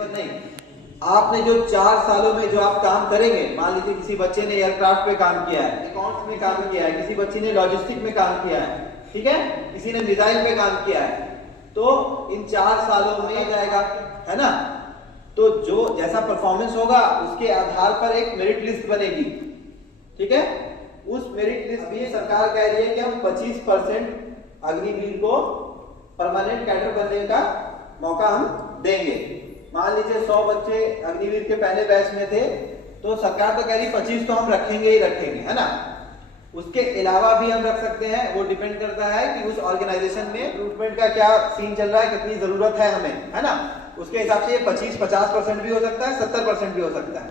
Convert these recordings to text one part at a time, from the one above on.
पर नहीं, आपने जो 4 सालों में जो आप काम करेंगे, मान लीजिए किसी बच्चे ने एयरक्राफ्ट पे काम किया है, अकाउंट्स में काम किया है, किसी बच्चे ने लॉजिस्टिक में काम किया है, ठीक है, किसी ने मिसाइल पे काम किया है, तो इन 4 सालों में जाएगा, है ना। तो जो जैसा परफॉर्मेंस होगा उसके आधार पर एक मेरिट लिस्ट बनेगी, ठीक है। उस मेरिट लिस्ट भी सरकार कह रही है कि हम 25% अग्निवीर को परमानेंट कैडर बनने का मौका हम देंगे। मान लीजिए 100 बच्चे अग्निवीर के पहले बैच में थे, तो सरकार तो कह रही 25 तो हम रखेंगे ही रखेंगे, है ना। उसके अलावा भी हम रख सकते हैं, वो डिपेंड करता है कि उस ऑर्गेनाइजेशन में रिक्रूटमेंट का क्या सीन चल रहा है, कितनी जरूरत है हमें, है ना। उसके हिसाब से 25-50% भी हो सकता है, 70% भी हो सकता है।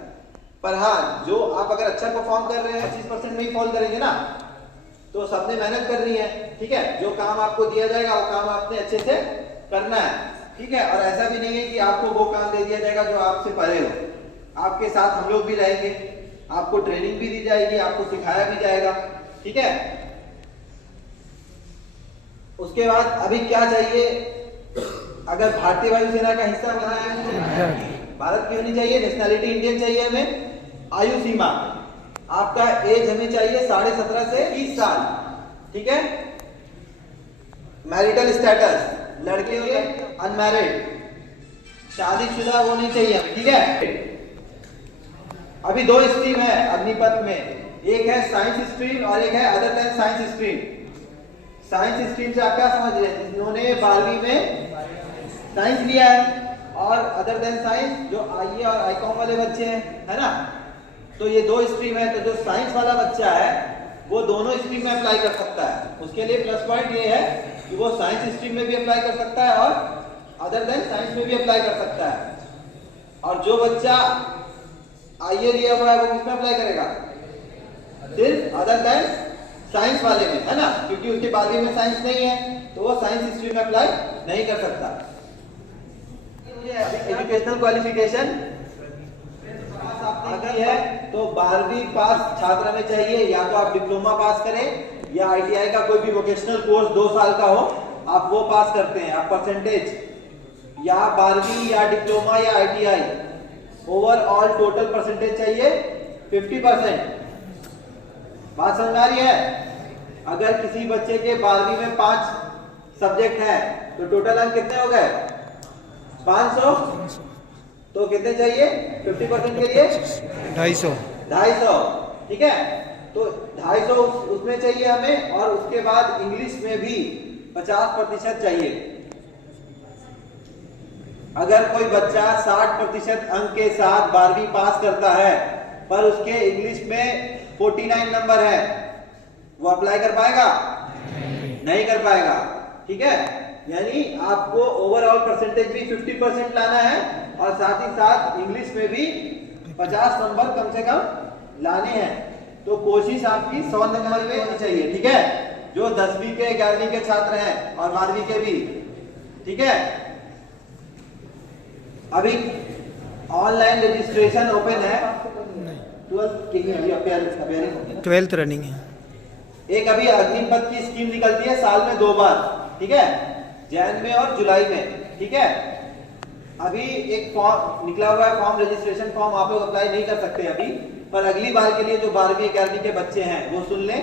पर हाँ, जो आप अगर अच्छा परफॉर्म कर रहे हैं 25% में ही फॉल करेंगे ना, तो सबने मेहनत करनी है, ठीक है। जो काम आपको दिया जाएगा वो काम आपने अच्छे से करना है, ठीक है। और ऐसा भी नहीं है कि आपको वो काम दे दिया जाएगा जो आपसे परे हो। आपके साथ हम लोग भी रहेंगे, आपको ट्रेनिंग भी दी जाएगी, आपको सिखाया भी जाएगा, ठीक है। उसके बाद अभी क्या चाहिए, अगर भारतीय वायुसेना का हिस्सा बना है, भारत की होनी चाहिए, नेशनैलिटी इंडियन चाहिए हमें। आयु सीमा आपका एज हमें चाहिए 17.5 से 30 साल, ठीक है। मैरिटल स्टेटस, लड़के हो गए अनमैरिड, शादीशुदा होनी चाहिए, ठीक है। अभी 2 स्ट्रीम है अग्निपथ में, एक है साइंस स्ट्रीम और एक है other than science stream. Science stream से आप क्या समझ रहे हैं, जिन्होंने 12वीं में साइंस लिया है, और अदर देन साइंस जो आईए और आईकॉम वाले बच्चे हैं, है ना। तो ये 2 स्ट्रीम है, तो जो साइंस वाला बच्चा है वो दोनों स्ट्रीम में अप्लाई कर सकता है। उसके लिए प्लस पॉइंट ये है कि वो साइंस स्ट्रीम में भी अप्लाई कर सकता है और अदर देन साइंस में भी अप्लाई कर सकता है। और जो बच्चा आईए लिया हुआ है वो किसमें अप्लाई करेगा, सिर्फ अदर देन साइंस वाले में, है ना, क्योंकि उसके 12वीं में साइंस नहीं है तो वो साइंस स्ट्रीम में अप्लाई नहीं कर सकता। एजुकेशनल क्वालिफिकेशन अगर है तो 12वीं पास छात्र में चाहिए, या तो आप डिप्लोमा पास करें या आईटीआई का कोई भी वोकेशनल कोर्स 2 साल का हो, आप वो पास करते हैं। आप परसेंटेज या 12वीं या डिप्लोमा या आईटीआई ओवरऑल टोटल परसेंटेज चाहिए 50%। बात समझ आ रही है। अगर किसी बच्चे के 12वीं में 5 सब्जेक्ट हैं तो टोटल अंक कितने हो गए, 500, तो कितने चाहिए 50% के लिए 250, ठीक है। तो 250 उसमें चाहिए हमें, और उसके बाद इंग्लिश में भी 50% चाहिए। अगर कोई बच्चा 60% अंक के साथ 12वीं पास करता है पर उसके इंग्लिश में 49 नंबर है, वो अप्लाई कर पाएगा, नहीं कर पाएगा, ठीक है। यानी आपको ओवरऑल परसेंटेज भी 50% लाना है, और साथ ही साथ इंग्लिश में भी 50 नंबर कम से कम लाने हैं। तो कोशिश आपकी 100 नंबर पे होनी चाहिए, ठीक है। जो 10वीं के 11वीं के छात्र हैं और 12वीं के भी, ठीक है। अभी ऑनलाइन रजिस्ट्रेशन ओपन है, 12th रनिंग है। एक अभी अग्निपथ की स्कीम निकलती है साल में 2 बार, ठीक है, जैन में और जुलाई में, ठीक है। अभी एक फॉर्म निकला हुआ है, फॉर्म रजिस्ट्रेशन फॉर्म, आप लोग अप्लाई नहीं कर सकते अभी, पर अगली बार के लिए जो 12वीं 11वीं के बच्चे हैं वो सुन लें।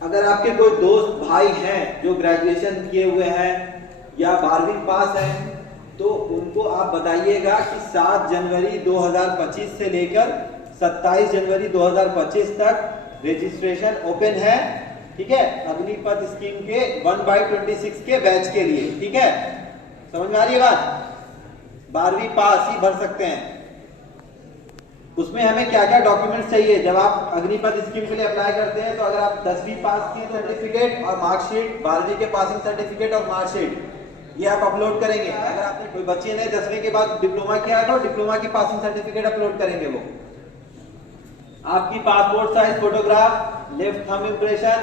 अगर आपके कोई दोस्त भाई हैं जो ग्रेजुएशन किए हुए हैं या 12वीं पास हैं, तो उनको आप बताइएगा कि 7 जनवरी 2025 से लेकर 27 जनवरी 2025 तक रजिस्ट्रेशन ओपन है, ठीक है, अग्निपथ स्कीम के 1/26 के बैच के लिए, ठीक है। समझ में आ रही है बात। 12वीं पास ही भर सकते हैं। उसमें हमें क्या क्या डॉक्यूमेंट्स चाहिए जब आप अग्निपथ स्कीम के लिए अप्लाई करते हैं, तो अगर आप 10वीं पास की सर्टिफिकेट और मार्कशीट, 12वीं के पासिंग सर्टिफिकेट और मार्कशीट, ये आप अपलोड करेंगे। अगर आपने कोई बच्चे ने 10वीं के बाद डिप्लोमा किया तो डिप्लोमा की पासिंग सर्टिफिकेट अपलोड करेंगे वो। आपकी passport size photograph, left thumb impression,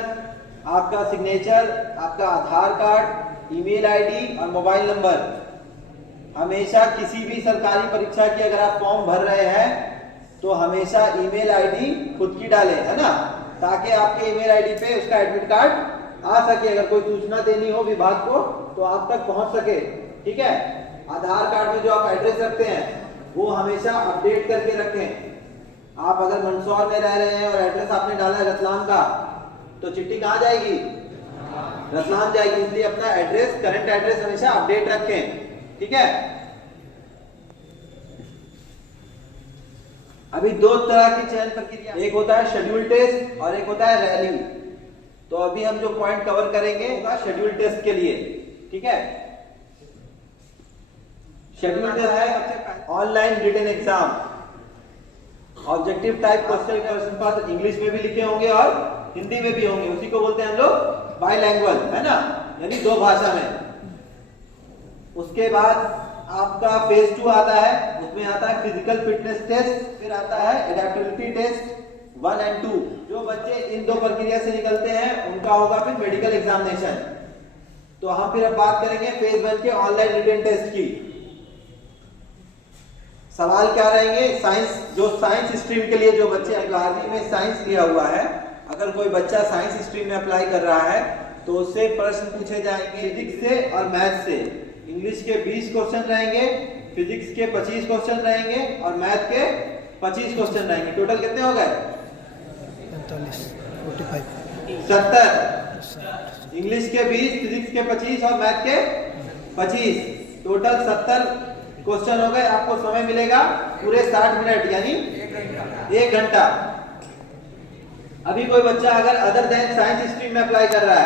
आपका सिग्नेचर, आपका आधार कार्ड, ईमेल आईडी और मोबाइल नंबर। हमेशा किसी भी सरकारी परीक्षा की अगर आप फॉर्म भर रहे हैं तो हमेशा ईमेल आईडी खुद की डालें, है ना, ताकि आपके ईमेल आईडी पे उसका एडमिट कार्ड आ सके। अगर कोई सूचना देनी हो विभाग को तो आप तक पहुंच सके, ठीक है। आधार कार्ड में जो आप एड्रेस रखते हैं वो हमेशा अपडेट करके रखें। आप अगर मंदसौर में रह रहे हैं और एड्रेस आपने डाला है रतलाम का, तो चिट्ठी कहाँ जाएगी? रतलाम जाएगी। इसलिए अपना एड्रेस, करंट एड्रेस हमेशा अपडेट रखें, ठीक है। अभी दो तरह की चयन प्रक्रिया, एक होता है शेड्यूल टेस्ट और एक होता है रैली। तो अभी हम जो पॉइंट कवर करेंगे होगा शेड्यूल टेस्ट के लिए, ठीक है। शेड्यूल टेस्ट है सबसे पहले online written exam. Objective type question पत्र इंग्लिश में भी लिखे होंगे और हिंदी में भी होंगे। उसी को बोलते हैं हम लोग बाइलैंग्वेज, है ना, यानी दो भाषा में। उसके बाद आपका फेज 2 आता है, उसमें आता है फिजिकल फिटनेस टेस्ट, फिर आता है एडेप्टेबिलिटी टेस्ट 1 और 2। जो बच्चे इन दो प्रक्रिया से निकलते हैं उनका होगा फिर मेडिकल एग्जामिनेशन। तो हम फिर अब बात करेंगे फेज 1 के ऑनलाइन रिटन टेस्ट की। सवाल क्या रहेंगे? साइंस, जो साइंस स्ट्रीम के लिए जो बच्चे 11वीं में साइंस लिया हुआ है, अगर कोई बच्चा साइंस स्ट्रीम में अप्लाई कर रहा है तो उससे प्रश्न पूछे जाएंगे फिजिक्स से और मैथ से। इंग्लिश के 20 क्वेश्चन रहेंगे, फिजिक्स के 25 क्वेश्चन रहेंगे और मैथ के 25 क्वेश्चन रहेंगे। टोटल कितने हो गए? 70। इंग्लिश के 20, फिजिक्स के 25 और मैथ के 25, टोटल 70 क्वेश्चन हो गए। आपको समय मिलेगा पूरे 60 मिनट, यानी 1 घंटा। अभी कोई बच्चा अगर अदर देन साइंस स्ट्रीम में अप्लाई कर रहा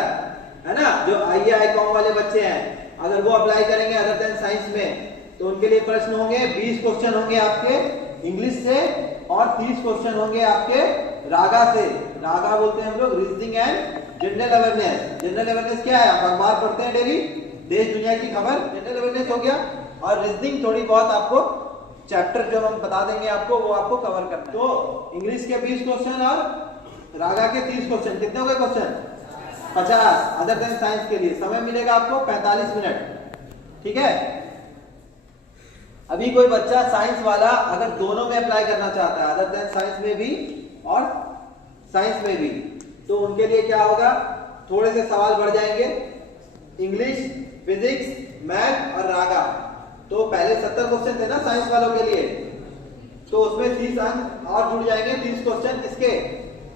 है ना, जो IICOM वाले बच्चे हैं, अगर वो अप्लाई करेंगे अदर देन साइंस में, तो उनके लिए प्रश्न होंगे 20 क्वेश्चन होंगे आपके इंग्लिश से और 30 क्वेश्चन होंगे आपके रागा से। रागा बोलते हैं हम लोग reasoning and general awareness. General awareness क्या है? आप अखबार पढ़ते हैं डेली, देश दुनिया की खबर, जनरल अवेयरनेस हो गया। और रीजनिंग थोड़ी बहुत आपको चैप्टर जो हम बता देंगे आपको, वो आपको कवर करना। तो इंग्लिश के 20 क्वेश्चन और रागा के 30 क्वेश्चन, कितने हो गए क्वेश्चन? 50 अदर देन साइंस के लिए। समय मिलेगा आपको 45 मिनट, ठीक है। अभी कोई बच्चा साइंस वाला अगर दोनों में अप्लाई करना चाहता है, अदर देन साइंस में भी और साइंस में भी, तो उनके लिए क्या होगा? थोड़े से सवाल बढ़ जाएंगे, इंग्लिश, फिजिक्स, मैथ और रागा। तो पहले 70 क्वेश्चन थे ना साइंस वालों के लिए, तो उसमें 30 अंक और जुड़ जाएंगे, 30 क्वेश्चन किसके?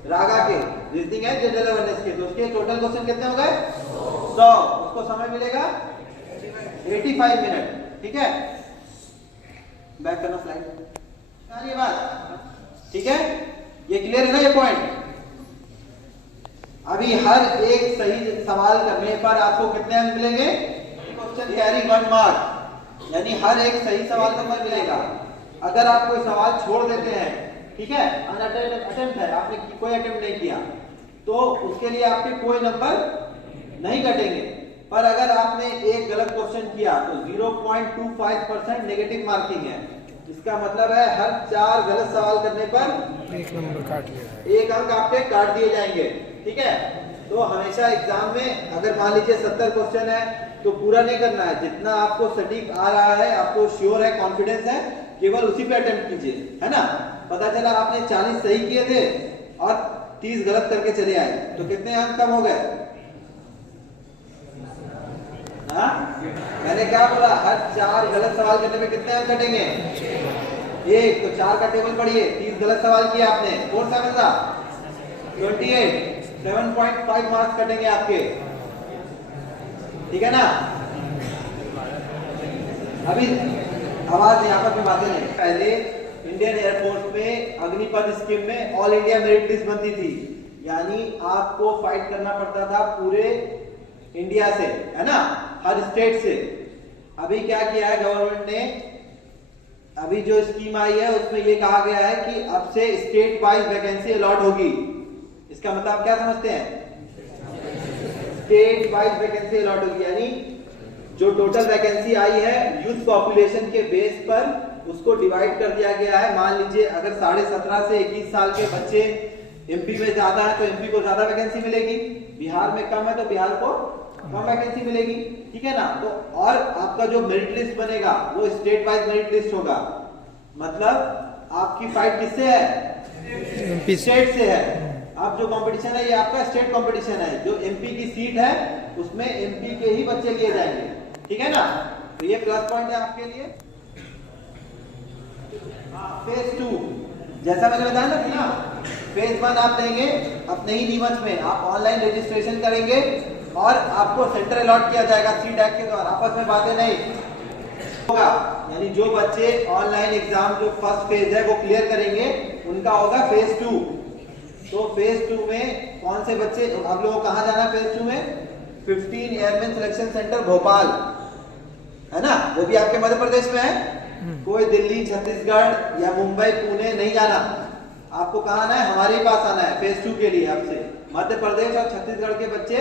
रागा के, रीजनिंग एंड जनरल अवेयरनेस के। तो उसके टोटल क्वेश्चन कितने हो गए? 100। उसको समय मिलेगा 85 मिनट, ठीक है। बैक करना स्लाइड, ये बात ठीक है, ये क्लियर है ना ये पॉइंट? अभी हर एक सही सवाल करने पर आपको कितने अंक मिलेंगे? क्वेश्चन कैरी 1 मार्क, यानी हर एक सही सवाल का नंबर मिलेगा। अगर आप कोई सवाल छोड़ देते हैं, ठीक है, अटेम्प्ट है, आपने कोई अटेम्प्ट नहीं किया, तो उसके लिए आपके कोई नंबर नहीं कटेंगे। पर अगर आपने एक गलत क्वेश्चन किया तो 0.25% नेगेटिव मार्किंग है। इसका मतलब है हर 4 गलत सवाल करने पर 1 नंबर काट लिया, 1 अंक आपके काट दिए जाएंगे, ठीक है। तो हमेशा एग्जाम में अगर मान लीजिए 70 क्वेश्चन है तो पूरा नहीं करना है, जितना आपको सटीक आ रहा है, आपको श्योर है, कॉन्फिडेंस है, केवल उसी पे अटेम्प्ट कीजिए, है ना। पता चला आपने 40 सही किए थे और 30 गलत करके चले आए, तो कितने अंक कम हो गए? हाँ, मैंने क्या बोला? हर 4 गलत सवाल करने में कितने अंक कटेंगे? 1। तो 4 का टेबल पढ़िए, 30 गलत सवाल किया आपने, कौन सा मिला? 28, 7.5 मार्क्स कटेंगे आपके, ठीक है ना। अभी आवाज यहाँ पर बातें नहीं। पहले इंडियन एयरफोर्स में अग्निपथ स्कीम में ऑल इंडिया मेरिट लिस्ट बनती थी, यानी आपको फाइट करना पड़ता था पूरे इंडिया से, है ना, हर स्टेट से। अभी क्या किया है गवर्नमेंट ने? अभी जो स्कीम आई है उसमें ये कहा गया है कि अब से स्टेट वाइज वैकेंसी अलॉट होगी। इसका मतलब आप क्या समझते हैं? स्टेट वाइज वैकेंसी अलॉट होगी, यानी जो टोटल वैकेंसी आई है यूथ पॉपुलेशन के बेस पर उसको डिवाइड कर दिया गया है। मान लीजिए अगर 17.5 से 21 साल के बच्चे एमपी में ज्यादा है तो एमपी को ज्यादा वैकेंसी मिलेगी, बिहार में कम है तो बिहार को कम वैकेंसी मिलेगी, ठीक है ना। तो और आपका जो मेरिट लिस्ट बनेगा वो स्टेट वाइज मेरिट लिस्ट होगा। मतलब आपकी फाइट किससे है? स्टेट से है। अब जो कंपटीशन है ये आपका स्टेट कंपटीशन है। जो एमपी की सीट है उसमें एमपी के ही बच्चे लिए जाएंगे, ठीक है ना। तो ये प्लस पॉइंट है आपके लिए। फेज 2 जैसा मैंने बताया ना कि फेज 1 आप लेंगे अपने ही नियमत में, आप ऑनलाइन रजिस्ट्रेशन करेंगे और आपको सेंटर अलॉट किया जाएगा सीडैक के द्वारा, आपस में बातें नहीं होगा। यानी जो बच्चे ऑनलाइन एग्जाम जो फर्स्ट फेज है वो क्लियर करेंगे उनका होगा फेज 2। तो फेज 2 में कौन से बच्चे, आप लोगों को कहां जाना फेज 2 में? 15 एयरमैन सिलेक्शन सेंटर भोपाल, है ना, वो भी आपके मध्य प्रदेश में है। कोई दिल्ली, छत्तीसगढ़ या मुंबई, पुणे नहीं जाना, आपको कहां आना है? हमारे ही पास आना है फेज 2 के लिए। आपसे मध्य प्रदेश और छत्तीसगढ़ के बच्चे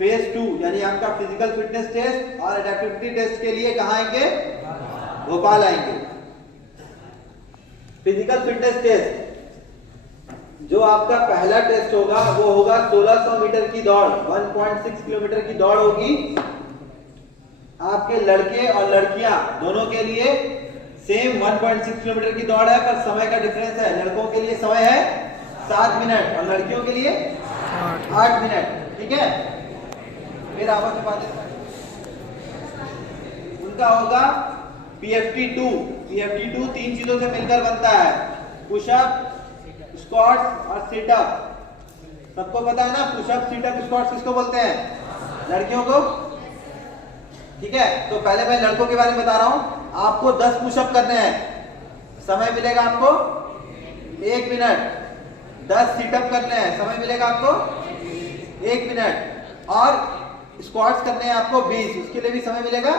फेज 2 यानी आपका फिजिकल फिटनेस टेस्ट और एडेप्टिविटी टेस्ट के लिए कहां आएंगे? भोपाल आएंगे। फिजिकल फिटनेस टेस्ट जो आपका पहला टेस्ट होगा वो होगा 1600 मीटर की दौड़, 1.6 किलोमीटर की दौड़ होगी। आपके लड़के और लड़कियां दोनों के लिए सेम 1.6 किलोमीटर की दौड़ है, पर समय का डिफरेंस है। लड़कों के लिए समय है 7 मिनट और लड़कियों के लिए 8 मिनट। ठीक है, फिर आपस में बातें उनका होगा PFT2। PFT2 तीन चीजों से मिलकर बनता है, पुशअप, स्क्वाट्स और सिटअप। सबको पता है ना पुशअप, सिटअप, स्क्वाट्स किसको बोलते हैं? लड़कियों को। ठीक है, तो पहले मैं लड़कों के बारे में बता रहा हूं। आपको 10 पुशअप करने हैं, समय मिलेगा आपको 1 मिनट। 10 सिटअप करने हैं, समय मिलेगा आपको 1 मिनट। और स्क्वाट्स करने हैं आपको 20, उसके लिए भी समय मिलेगा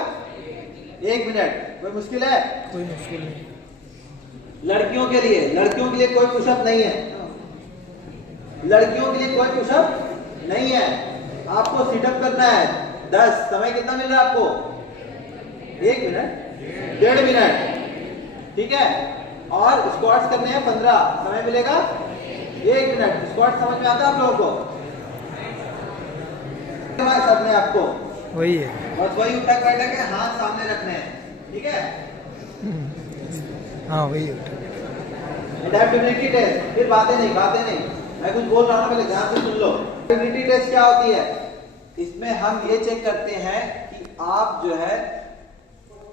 1 मिनट। कोई मुश्किल है? कोई मुश्किल नहीं। लड़कियों के लिए कोई पुशअप नहीं है, लड़कियों के लिए कोई पुशअप नहीं है। आपको सिटअप करना है 10, समय कितना मिल रहा है आपको? 1 मिनट, 1.5 मिनट। ठीक है, और स्क्वाट्स करने हैं 15, समय मिलेगा 1 मिनट। स्क्वाट समझ में आता है आप लोगों को? सबने आपको वही है, बस वही उठक बैठक है, हाथ सामने रखने हैं। ठीक है, हाँ वही है। एडेप्टेबिलिटी टेस्ट, फिर बातें नहीं, मैं कुछ बोल रहा हूँ पहले ध्यान से सुन लो। एडेप्टेबिलिटी टेस्ट क्या होती है? इसमें हम ये चेक करते हैं कि आप जो है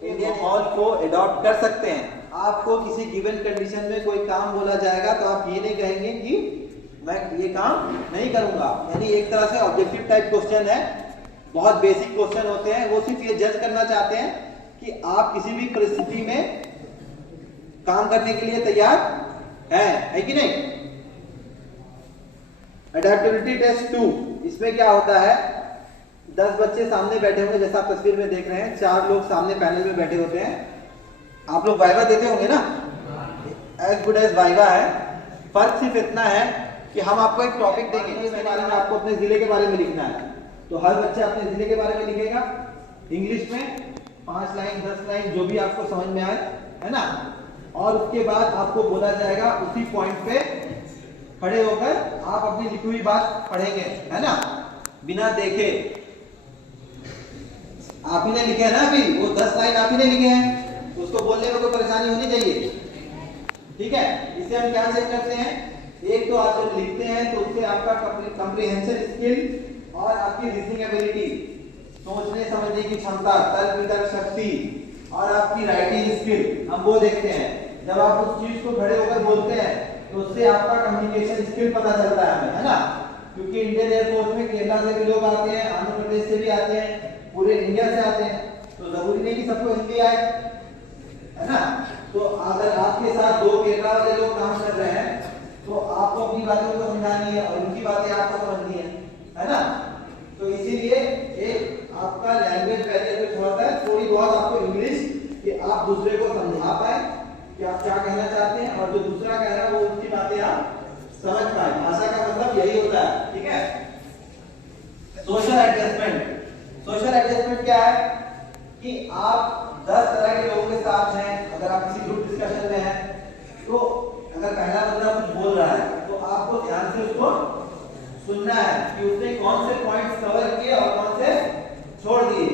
इंडियन माहौल को एडॉप्ट कर सकते हैं। आपको किसी गिवन कंडीशन में कोई काम बोला जाएगा तो आप ये नहीं कहेंगे कि मैं ये काम नहीं करूंगा। यानी एक तरह से ऑब्जेक्टिव टाइप क्वेश्चन है, बहुत बेसिक क्वेश्चन होते हैं। वो सिर्फ ये जज करना चाहते हैं कि आप किसी भी परिस्थिति में काम करने के लिए तैयार है कि नहीं। एडेप्टेबिलिटी टेस्ट 2, इसमें क्या होता है? 10 बच्चे सामने बैठे होंगे, जैसा आप तस्वीर में देख रहे हैं। 4 लोग सामने पैनल में बैठे होते हैं। आप लोग वाइवा देते होंगे ना, एज गुड एज वाइवा है। फर्क सिर्फ इतना है कि हम आपको एक टॉपिक देंगे, इसके बारे में आपको अपने जिले के बारे में लिखना है। तो हर बच्चा अपने जिले के बारे में लिखेगा इंग्लिश में 5 लाइन 10 लाइन जो भी आपको समझ में आए, है ना। और उसके बाद आपको बोला जाएगा उसी पॉइंट पे खड़े होकर आप अपनी लिखी हुई बात पढ़ेंगे, है ना, बिना देखे। आप ही ने लिखे है ना, अभी वो 10 लाइन आप ही ने लिखे हैं, तो उसको बोलने में कोई परेशानी होनी चाहिए। ठीक है, इसे हम क्या चेक करते हैं? एक तो आप जब लिखते हैं तो उससे आपका कंप्रीहेंशन स्किल और आपकी रीजनिंग एबिलिटी, सोचने समझने की क्षमता, तर्क वितर्क शक्ति और आपकी राइटिंग स्किल, हम वो देखते हैं। जब आप उस चीज को खड़े होकर बोलते हैं तो उससे आपका कम्युनिकेशन स्किल पता चलता है हमें, है ना। क्योंकि इंडियन एयरफोर्स में केरला से भी लोग आते हैं, आंध्र प्रदेश से भी आते हैं, पूरे इंडिया से आते हैं, तो जरूरी नहीं कि सबको हिंदी आए, है ना। तो अगर आपके साथ 2 केरला वाले लोग काम कर रहे हैं तो आपको अपनी बातों को समझानी है और उनकी बातें आपको समझनी है ना। तो इसीलिए एक आपका लैंग्वेज बैरियर पे थोड़ा सा थोड़ी बहुत आपको इंग्लिश कि आप दूसरे को समझा पाए कि आप क्या कहना चाहते हैं, और जो दूसरा कह रहा है वो उसकी बातें आप समझ पाए। भाषा का मतलब यही होता है। ठीक है, सोशल एडजस्टमेंट क्या है कि आप 10 तरह के लोगों के साथ हैं। अगर आप किसी ग्रुप डिस्कशन में हैं तो अगर पहला बंदा कुछ बोल रहा है तो आपको ध्यान से उसको सुनना है कि उसने कौन से पॉइंट्स कवर किए और कौन से छोड़ दिए।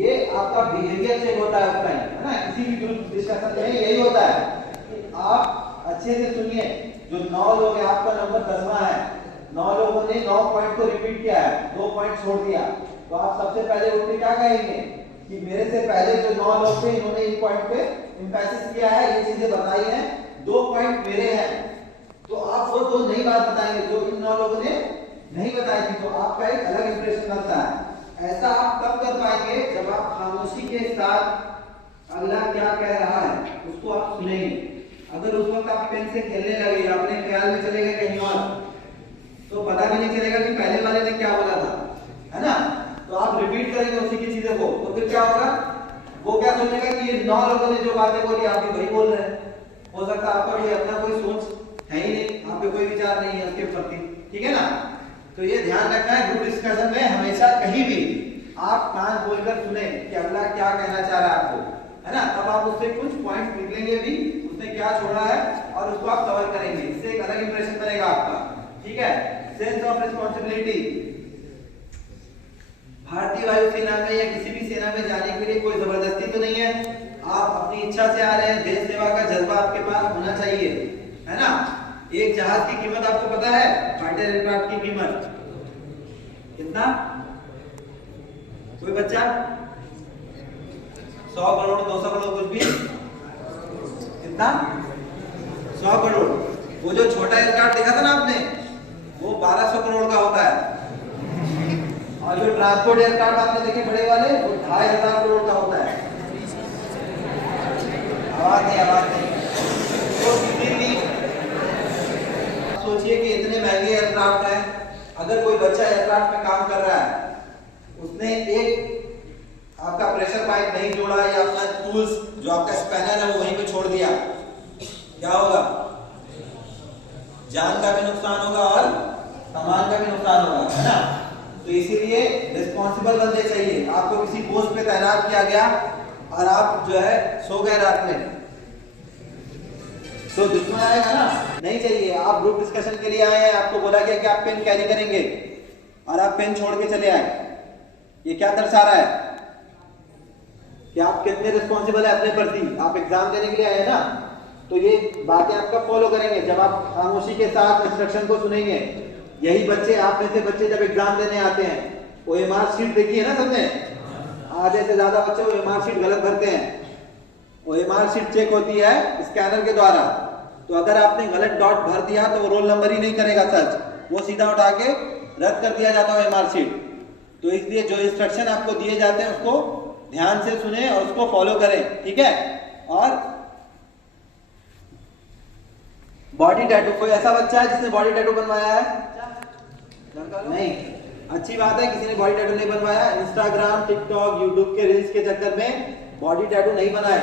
ये आपका बिहेवियर चेक होता है उस टाइम, है ना। किसी भी ग्रुप डिस्कशन में यही होता है कि आप अच्छे से सुनिए। जो 9 लोग हैं, आपका नंबर 10वां है, 9 लोगों ने 9 पॉइंट को रिपीट किया है, 2 पॉइंट छोड़ दिया, तो आप सबसे पहले उठ के क्या कहेंगे? कि मेरे से पहले जो 9 लोग थे इन्होंने इन पॉइंट पे एम्फेसिस किया है, ये चीजें बताई हैं, 2 पॉइंट मेरे हैं, तो आप वो 2 नई बात बताएंगे जो इन 9 लोगों ने नहीं बताई थी, तो आपका एक अलग इंप्रेशन बनता है। ऐसा आप तब कर पाएंगे जब आप खामोशी के साथ अगला क्या कह रहा है उसको आप सुनेंगे। अगर उस वक्त आप पेन से खेलने लगे या अपने ख्याल में चले गए कहीं और, तो पता भी नहीं चलेगा कि पहले वाले ने क्या बोला था, है ना। तो आप रिपीट करेंगे उसी की चीजों को, तो फिर क्या होगा, वो क्या सोचेगा कि ये 9 लोगों ने जो बातें बोली आप भी वही बोल रहे हैं। हो सकता है आपका भी अपना कोई सोच है ही नहीं, आप पे कोई विचार नहीं है उसके प्रति, ठीक है ना। तो ये ध्यान रखना है, ग्रुप डिस्कशन में हमेशा कहीं भी आप कान खोलकर सुने कि अगला क्या कहना चाह रहा है आपको, है ना। तब आप उससे कुछ पॉइंट निकलेंगे भी, उसने क्या छोड़ा है और उसको आप कवर करेंगे, इससे एक अलग इंप्रेशन बनेगा आपका, ठीक है। सेंस ऑफ रिस्पॉन्सिबिलिटी, भारतीय वायुसेना में या किसी भी सेना में जाने के लिए कोई जबरदस्ती तो नहीं है, आप अपनी इच्छा से आ रहे हैं, देश सेवा का जज्बा आपके पास होना चाहिए, है ना। एक जहाज की कीमत आपको पता है, फाइटर एयरक्राफ्ट की कीमत कितना, कोई बच्चा 100 करोड़ 200 करोड़ कुछ भी, कितना 100 करोड़। वो जो छोटा एयरक्राफ्ट देखा था ना आपने, वो 1200 करोड़ का होता है, और जो ट्रांसपोर्ट एयरक्राफ्ट आपने देखे बड़े वाले, वो 2500 करोड़ का होता है। आवाज नहीं। तो इसीलिए सोचिए कि इतने महंगे एयरक्राफ्ट हैं, अगर कोई बच्चा एयरक्राफ्ट में काम कर रहा है, उसने एक आपका प्रेशर पाइप नहीं जोड़ा या अपना टूल्स जो आपका स्पैनर है वो वहीं पे छोड़ दिया, क्या होगा, जान का भी नुकसान होगा और सामान का भी नुकसान होगा, है ना। तो इसीलिए रिस्पॉन्सिबल बंदे चाहिए। आपको किसी पोस्ट पे तैनात किया गया और आप जो है सो गए रात में, तो दुश्मन आएगा ना, नहीं चाहिए। आप ग्रुप डिस्कशन के लिए आए हैं, आपको बोला गया कि आप पेन कैरी करेंगे और आप पेन छोड़ के चले आए, ये क्या दर्शा रहा है कि आप कितने रिस्पॉन्सिबल है अपने प्रति। आप एग्जाम देने के लिए आए ना, तो ये बातें आपका फॉलो करेंगे जब आप खामोशी के साथ इंस्ट्रक्शन को सुनेंगे। यही बच्चे, आप में से बच्चे जब एग्जाम देने आते हैं, OMR शीट देखी है ना सबने, आधे से ज्यादा बच्चे OMR शीट गलत भरते हैं। OMR शीट चेक होती है स्कैनर के द्वारा, तो अगर आपने गलत डॉट भर दिया तो वो रोल नंबर ही नहीं करेगा सर्च, वो सीधा उठा के रद्द कर दिया जाता है OMR शीट। तो इसलिए जो इंस्ट्रक्शन आपको दिए जाते हैं उसको ध्यान से सुने और उसको फॉलो करें, ठीक है। और बॉडी टैटू, कोई ऐसा बच्चा है जिसने बॉडी टैटू बनवाया है? नहीं, अच्छी बात है, किसी ने बॉडी टैटू नहीं बनवाया। इंस्टाग्राम, टिकटॉक, यूट्यूब के रील्स के चक्कर में बॉडी टैटू नहीं बनाए।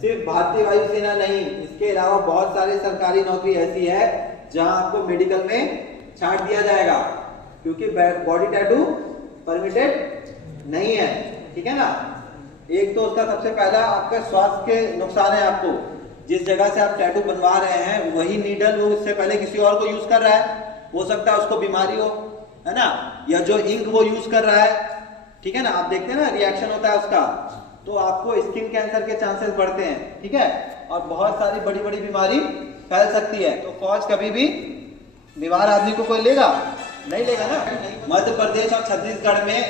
सिर्फ भारतीय वायुसेना नहीं, इसके अलावा बहुत सारे सरकारी नौकरी ऐसी है जहां आपको मेडिकल में छांट दिया जाएगा, क्योंकि बॉडी टैटू परमिटेड नहीं है, ठीक है ना। एक तो उसका सबसे पहला आपका स्वास्थ्य के नुकसान है। आपको जिस जगह से आप टैटू बनवा रहे हैं वही नीडल वो इससे पहले किसी और को यूज कर रहा है, हो सकता है उसको बीमारी हो, है ना, या जो इंक वो यूज कर रहा है, ठीक है ना, आप देखते हैं ना रिएक्शन होता है उसका, तो आपको स्किन कैंसर के चांसेस बढ़ते हैं, ठीक है, और बहुत सारी बड़ी बड़ी बीमारी फैल सकती है। तो फौज कभी भी बीमार आदमी को कोई लेगा नहीं, लेगा ना। मध्य प्रदेश और छत्तीसगढ़ में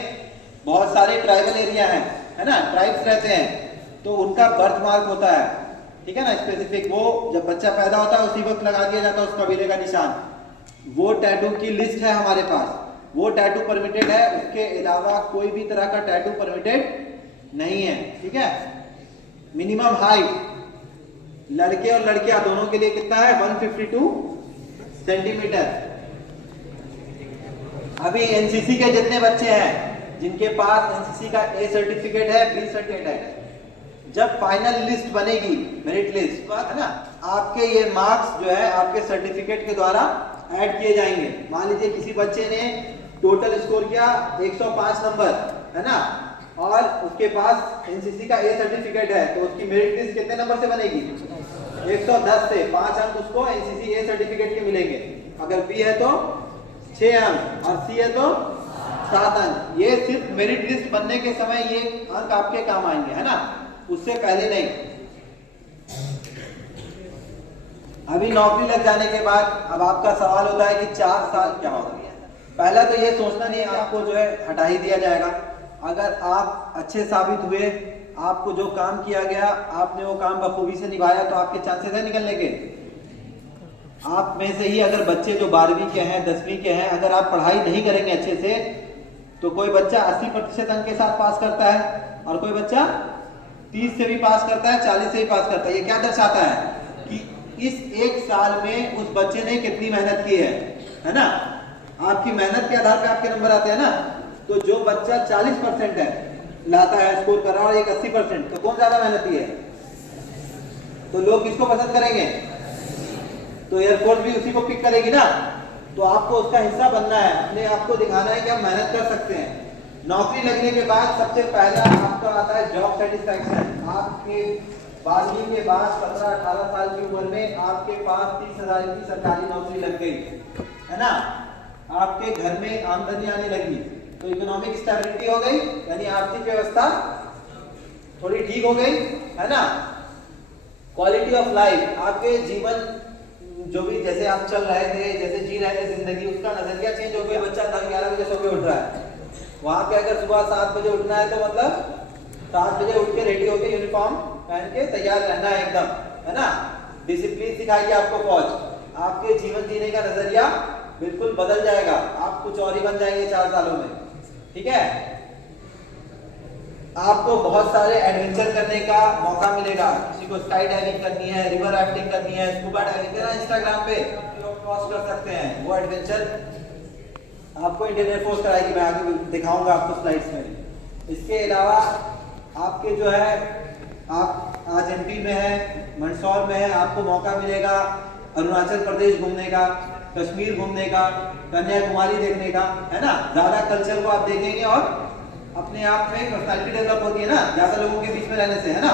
बहुत सारे ट्राइबल एरिया हैं, है ना, ट्राइब्स रहते हैं, तो उनका बर्थ मार्क होता है, ठीक है ना, स्पेसिफिक। वो जब बच्चा पैदा होता है उसी वक्त लगा दिया जाता है उस कबीले का निशान। वो टैटू की लिस्ट है हमारे पास, वो टैटू परमिटेड है, उसके अलावा कोई भी तरह का टैटू परमिटेड नहीं है, ठीक है। मिनिमम हाइट लड़के और लड़कियां दोनों के लिए कितना है, 152 सेंटीमीटर। अभी एनसीसी के जितने बच्चे हैं जिनके पास एनसीसी का A सर्टिफिकेट है, B सर्टिफिकेट है, जब फाइनल लिस्ट बनेगी, मेरिट लिस्ट, है ना, आपके ये मार्क्स जो है आपके सर्टिफिकेट के द्वारा ऐड किए जाएंगे। मान लीजिए किसी बच्चे ने टोटल स्कोर किया 105 नंबर, है ना, और उसके पास एनसीसी का A सर्टिफिकेट है, तो उसकी मेरिट लिस्ट कितने नंबर से बनेगी, 110 से 5 अंक उसको एनसीसी A सर्टिफिकेट के मिलेंगे। अगर B है तो 6 अंक और C है तो 7 अंक। ये सिर्फ मेरिट लिस्ट बनने के समय ये अंक आपके काम आएंगे, है ना, उससे पहले नहीं। अभी नौकरी लग जाने के बाद अब आपका सवाल होता है कि 4 साल क्या होगा। पहला तो ये सोचना नहीं है आपको जो है हटा ही दिया जाएगा, अगर आप अच्छे साबित हुए, आपको जो काम किया गया आपने वो काम बखूबी से निभाया, तो आपके चांसेस है निकलने के। आप में से ही अगर बच्चे जो 12वीं के हैं 10वीं के हैं, अगर आप पढ़ाई नहीं करेंगे अच्छे से, तो कोई बच्चा 80% अंक के साथ पास करता है और कोई बच्चा 30 से भी पास करता है, 40 से भी पास करता है। ये क्या दर्शाता है कि इस एक साल में उस बच्चे ने कितनी मेहनत की है ना। आपकी मेहनत के आधार पे आपके नंबर आते हैं ना। तो जो बच्चा 40% है लाता है, स्कोर कर रहा है, और एक 80%, तो कौन ज्यादा मेहनती है? तो लोग किसको पसंद करेंगे? तो एयरफोर्स भी उसी को पिक करेगी ना। तो आपको उसका हिस्सा बनना है, अपने आप को दिखाना है कि आप मेहनत कर सकते हैं। नौकरी लगने के बाद सबसे पहला आपका आता है जॉब सेटिस्फैक्शन। आपके 12वीं के बाद 17-18 साल की उम्र में आपके पास 30,000 की सरकारी नौकरी लग गई है ना। आपके घर में आमदनी आने लगी, तो इकोनॉमिक स्टेबिलिटी हो गई, यानी आर्थिक व्यवस्था थोड़ी ठीक हो गई है ना। क्वालिटी ऑफ लाइफ, आपके जीवन जो भी जैसे आप चल रहे थे, जैसे जी रहे थे जिंदगी, उसका नजरिया चेंज हो गया। बच्चा 10-11 बजे सो के उठ रहा है, वहां पे अगर सुबह 7 बजे उठना है तो मतलब 7 बजे उठ के रेडी होके यूनिफॉर्म पहन के तैयार रहना है एकदम, है ना। डिसिप्लिन सिखाएगी आपको फौज। आपके जीवन जीने का नजरिया बिल्कुल बदल जाएगा, आप कुछ और ही बन जाएंगे 4 सालों में, ठीक है। आपको बहुत सारे एडवेंचर करने का मौका मिलेगा। किसी को स्काई डाइविंग करनी है, रिवर राफ्टिंग करनी है, स्कूबा डाइविंग करना है, इंस्टाग्राम पे पोस्ट कर सकते हैं। वो एडवेंचर आपको इंडियन एयरफोर्स कराएगी, मैं आगे दिखाऊंगा आपको स्लाइड्स में। इसके अलावा आपके जो है, आप आज एमपी में है, मंदसौर में है, आपको मौका मिलेगा अरुणाचल प्रदेश घूमने का, कश्मीर घूमने का, कन्याकुमारी देखने का, है ना। ज्यादा कल्चर को आप देखेंगे और अपने आप में पर्सनालिटी डेवलप होती है ना, ज्यादा लोगों के बीच में रहने से, है ना।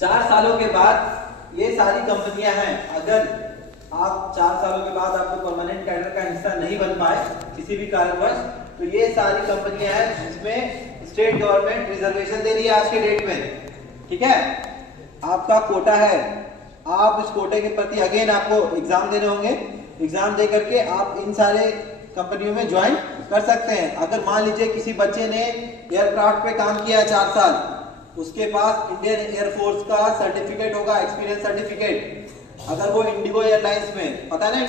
4 सालों के बाद ये सारी कंपनियां हैं, अगर आप 4 सालों के बाद आपको परमानेंट कैडर का हिस्सा नहीं बन पाए किसी भी कारणवश, तो ये सारी कंपनियां हैं जिसमें स्टेट गवर्नमेंट रिजर्वेशन दे रही है आज के डेट में, ठीक है। आपका कोटा है, आप इस कोटे के प्रति अगेन आपको एग्जाम देने होंगे। एग्जाम दे करके आप इन सारे कंपनियों में ज्वाइन कर सकते हैं। अगर मान लीजिए किसी बच्चे ने एयरक्राफ्ट पे काम किया है 4 साल, उसके पास इंडियन एयरफोर्स का सर्टिफिकेट होगा, एक्सपीरियंस सर्टिफिकेट। अगर वो इंडिगो एयरलाइंस में, पता है ना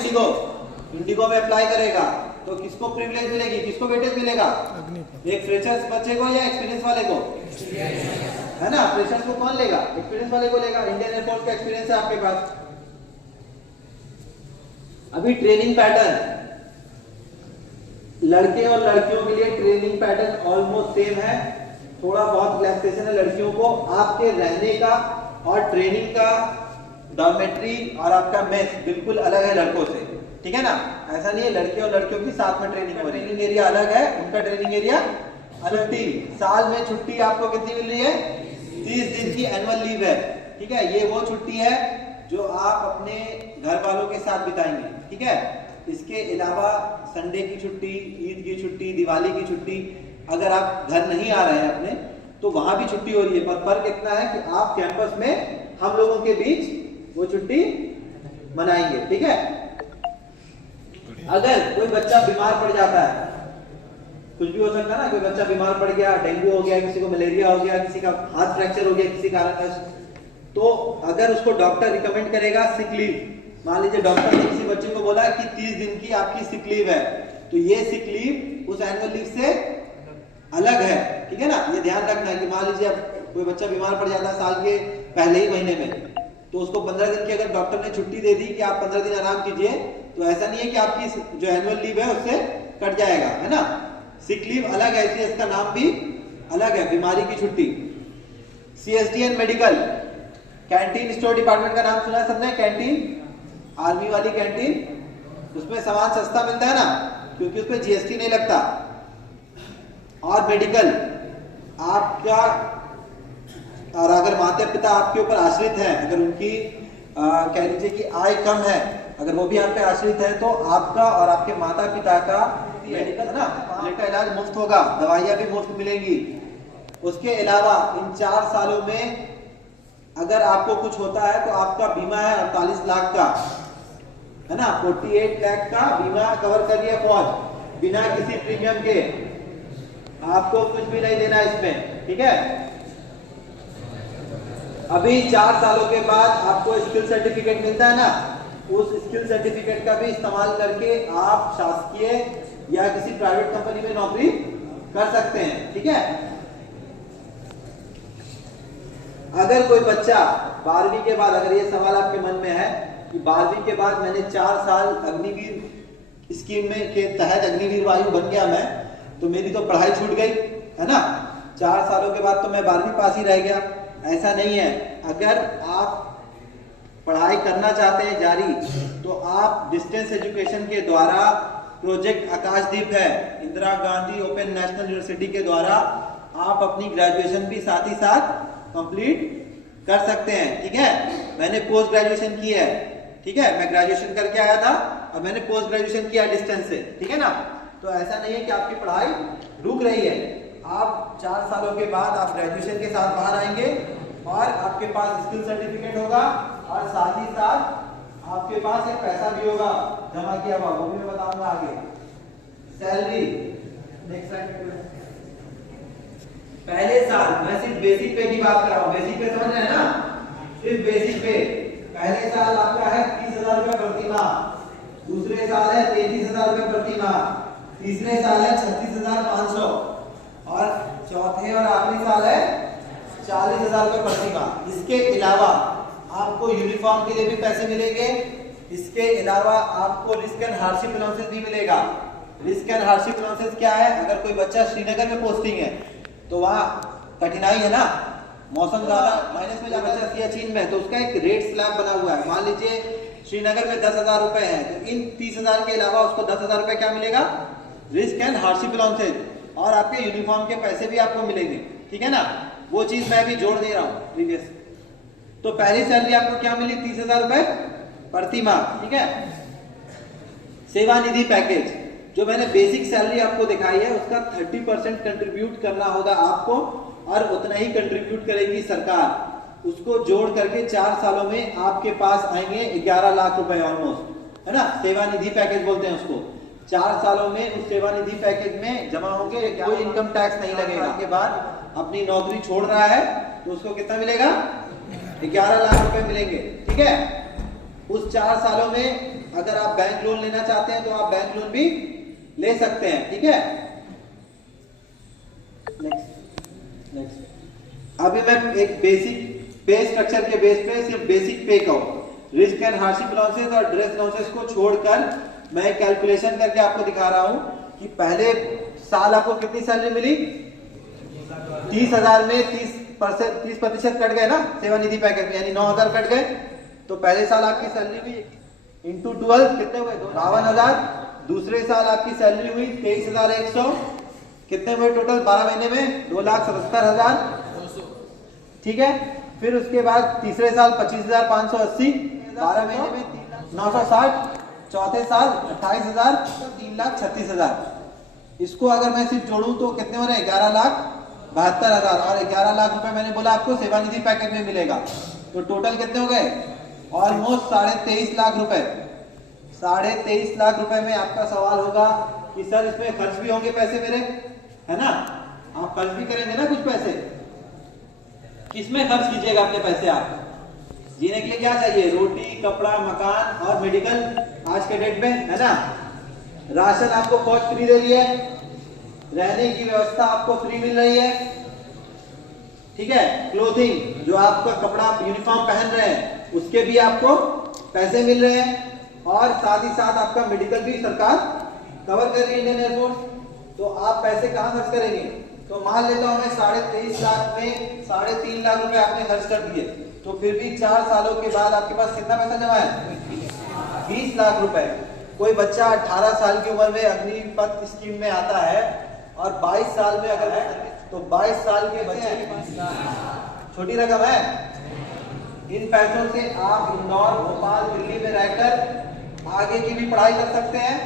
इंडिगो में अप्लाई करेगा, तो किसको प्रिविलेज मिलेगी, किसको वेटेज मिलेगा? एक फ्रेशर्स बच्चे को या एक्सपीरियंस वाले को, है ना। फ्रेशर्स को कौन लेगा? एक्सपीरियंस वाले को लेगा। इंडियन एयरफोर्स का एक्सपीरियंस है आपके पास। अभी ट्रेनिंग पैटर्न, लड़के और लड़कियों के लिए ट्रेनिंग पैटर्न ऑलमोस्ट सेम है, थोड़ा बहुत रिलैक्सेशन है लड़कियों को। आपके रहने का और ट्रेनिंग का डॉर्मेट्री और आपका मेस बिल्कुल अलग है लड़कों से, ठीक है ना। ऐसा नहीं है लड़के और लड़कियों की साथ में ट्रेनिंग हो रही है। ट्रेनिंग एरिया अलग है, उनका ट्रेनिंग एरिया अलग। साल में छुट्टी आपको कितनी मिल रही है? 30 दिन की एनुअल लीव है, ठीक है। ये वो छुट्टी है जो आप अपने घर वालों के साथ बिताएंगे, ठीक है। इसके अलावा संडे की छुट्टी, ईद की छुट्टी, दिवाली की छुट्टी, अगर आप घर नहीं आ रहे हैं अपने, तो वहां भी छुट्टी हो रही है। पर फर्क इतना है कि आप कैंपस में हम लोगों के बीच वो छुट्टी मनाएंगे, ठीक है। अगर कोई बच्चा बीमार पड़ जाता है, कुछ भी हो सकता है ना, कोई बच्चा बीमार पड़ गया, डेंगू हो गया, किसी को मलेरिया हो गया, किसी का हाथ फ्रैक्चर हो गया किसी कारणवश, तो अगर उसको डॉक्टर रिकमेंड करेगा सिक लीव, मान लीजिए डॉक्टर ने किसी बच्चे को बोला कि 30 दिन की आपकी सिक लीव है, तो ये सिक लीव उस एनुअल लीव से अलग है, ठीक है ना। ये ध्यान रखना है कि मान लीजिए अब कोई बच्चा बीमार पड़ जाता है साल के पहले ही महीने में, तो उसको 15 दिन की अगर डॉक्टर ने छुट्टी दे दी कि आप 15 दिन आराम कीजिए, तो ऐसा नहीं है कि आपकी जो एनुअल लीव है उससे कट जाएगा, है ना। सिक लीव अलग है, इसलिए इसका नाम भी अलग है, बीमारी की छुट्टी। CSDN medical, canteen store department का नाम सुना है सबने? कैंटीन, आर्मी वाली कैंटीन, उसमें सामान सस्ता मिलता है ना, क्योंकि उसमें GST नहीं लगता। और मेडिकल आपका, और अगर माता पिता आपके ऊपर आश्रित हैं, अगर उनकी कह लीजिए कि आय कम है, अगर वो भी आप पे आश्रित है, तो आपका और आपके माता पिता का मेडिकल है ना, का इलाज मुफ्त होगा, दवाइयां भी मुफ्त मिलेंगी। उसके अलावा इन 4 सालों में अगर आपको कुछ होता है तो आपका बीमा है 48 लाख का, है ना। 48 लाख का बीमा कवर कर रही है फौज बिना किसी प्रीमियम के। आपको कुछ भी नहीं देना इसमें, ठीक है। अभी 4 सालों के बाद आपको स्किल सर्टिफिकेट मिलता है ना, उस स्किल सर्टिफिकेट का भी इस्तेमाल करके आप शासकीय या किसी प्राइवेट कंपनी में नौकरी कर सकते हैं, ठीक है। अगर कोई बच्चा 12वीं के बाद, अगर ये सवाल आपके मन में है कि 12वीं के बाद मैंने 4 साल अग्निवीर स्कीम में के तहत अग्निवीर वायु बन गया मैं, तो मेरी तो पढ़ाई छूट गई है ना, 4 सालों के बाद तो मैं 12वीं पास ही रह गया। ऐसा नहीं है। अगर आप पढ़ाई करना चाहते हैं जारी, तो आप डिस्टेंस एजुकेशन के द्वारा प्रोजेक्ट आकाशदीप है, Indira Gandhi open national university के द्वारा आप अपनी ग्रेजुएशन भी साथ ही साथ कंप्लीट कर सकते हैं, ठीक है। मैंने पोस्ट ग्रेजुएशन की है, ठीक है, मैं ग्रेजुएशन करके आया था, अब मैंने पोस्ट ग्रेजुएशन किया डिस्टेंस से, ठीक है ना। तो ऐसा नहीं है कि आपकी पढ़ाई रुक रही है। आप 4 सालों के बाद आप ग्रेजुएशन के साथ बाहर आएंगे और आपके पास स्किल सर्टिफिकेट होगा और साथ ही साथ आपके पास एक पैसा भी होगा जमा किया हुआ, वो भी मैं बताऊंगा आगे। Salary next slide. पहले साल मैं सिर्फ बेसिक पे की बात कर रहा हूँ, बेसिक पे समझ रहे हैं ना, सिर्फ बेसिक पे। पहले साल आपका है 30,000 रुपए प्रति माह, दूसरे साल है 33,000 रुपए प्रति माह, तीसरे साल है 36,500 और चौथे और आखिरी साल है 40,000 रुपए प्रति माह। इसके अलावा आपको यूनिफॉर्म के लिए भी पैसे मिलेंगे। इसके अलावा आपको रिस्क एंड हार्डशिप अलाउंसेस भी मिलेगा। रिस्क एंड हार्डशिप अलाउंसेस क्या है? अगर कोई बच्चा श्रीनगर में पोस्टिंग है तो वहाँ कठिनाई है ना, मौसम ज्यादा माइनस में जाना चाहिए, सियाचिन में, तो उसका एक रेट स्लैब बना हुआ है। मान लीजिए श्रीनगर में 10,000 रुपए है, तो इन 30,000 के अलावा उसको 10,000 रुपए क्या मिलेगा? रिस्क एंड हार्डशिप अलाउंसेस, और आपके यूनिफॉर्म के पैसे भी आपको मिलेंगे, ठीक है ना। वो चीज मैं भी जोड़ दे रहा हूँ प्रीवियस। तो पहली सैलरी आपको क्या मिली? 30,000 रुपए प्रति माह, ठीक है। सेवानिधि पैकेज, जो मैंने बेसिक सैलरी आपको दिखाई है उसका 30% कंट्रीब्यूट करना होगा आपको, और उतना ही कंट्रीब्यूट करेगी सरकार। उसको जोड़ करके 4 सालों में आपके पास आएंगे 11 लाख रुपए ऑलमोस्ट, है ना। सेवानिधि पैकेज बोलते हैं उसको। 4 सालों में उस सेवानिधि पैकेज में जमा होंगे, कोई इनकम टैक्स नहीं लगेगा। के बाद अपनी नौकरी छोड़ रहा है तो उसको कितना मिलेगा? 11 लाख रुपए मिलेंगे, ठीक है। उस 4 सालों में अगर आप बैंक लोन लेना चाहते हैं तो आप बैंक लोन भी ले सकते हैं, ठीक है। नेक्स्ट अभी मैं एक बेसिक पे स्ट्रक्चर के बेस पे सिर्फ बेसिक पे का रिस्क एंड हार्डशिप अलाउंसेस और ड्रेस अलाउंसेस को छोड़कर मैं कैलकुलेशन करके आपको दिखा रहा हूं कि पहले साल आपको कितनी सैलरी मिली? 30,000 में 30% कट गए ना सेवानिधि पैकेज में, यानी 9,000 कट गए। तो पहले साल आपकी सैलरी हुई इंटू 12 कितने हुए? 52,000। दूसरे साल आपकी सैलरी हुई 23,100, कितने हुए टोटल 12 महीने में? 2,77,000, ठीक है। फिर उसके बाद तीसरे साल 25,580, 12 महीने में 3,960, चौथे साल 28,000, 3,36,000। इसको अगर मैं सिर्फ जोड़ूं तो कितने हो रहे हैं? 11,72,000, और 11 लाख रुपए मैंने बोला आपको सेवानिधि पैकेज में मिलेगा। तो टोटल कितने हो गए? ऑलमोस्ट 23.5 लाख रुपए। 23.5 लाख रुपए में आपका सवाल होगा कि सर इसमें खर्च भी होंगे पैसे मेरे, है ना। आप खर्च भी करेंगे ना कुछ पैसे। किसमें खर्च कीजिएगा अपने पैसे? आप जीने के लिए क्या चाहिए? रोटी, कपड़ा, मकान और मेडिकल आज के डेट में, है ना। राशन आपको फौज फ्री दे रही है, रहने की व्यवस्था आपको फ्री मिल रही है, ठीक है। क्लोथिंग, जो आपका कपड़ा यूनिफॉर्म पहन रहे हैं उसके भी आपको पैसे मिल रहे हैं, और साथ ही साथ आपका मेडिकल भी सरकार कवर कर रही है, इंडियन एयरफोर्स। तो आप पैसे कहाँ खर्च करेंगे? तो मान लेता हूं मैं 23.5 लाख में 3.5 लाख रुपए आपने खर्च कर दिए, तो फिर भी 4 सालों के बाद आपके पास कितना पैसा जमा है? 20 लाख रुपए। कोई बच्चा 18 साल की उम्र में अग्निपथ स्कीम में आता है और 22 साल में अगर है तो 22 साल के बच्चे के पास छोटी रकम है। इन पैसों से आप इंदौर, भोपाल, दिल्ली में रहकर आगे की भी पढ़ाई कर सकते हैं,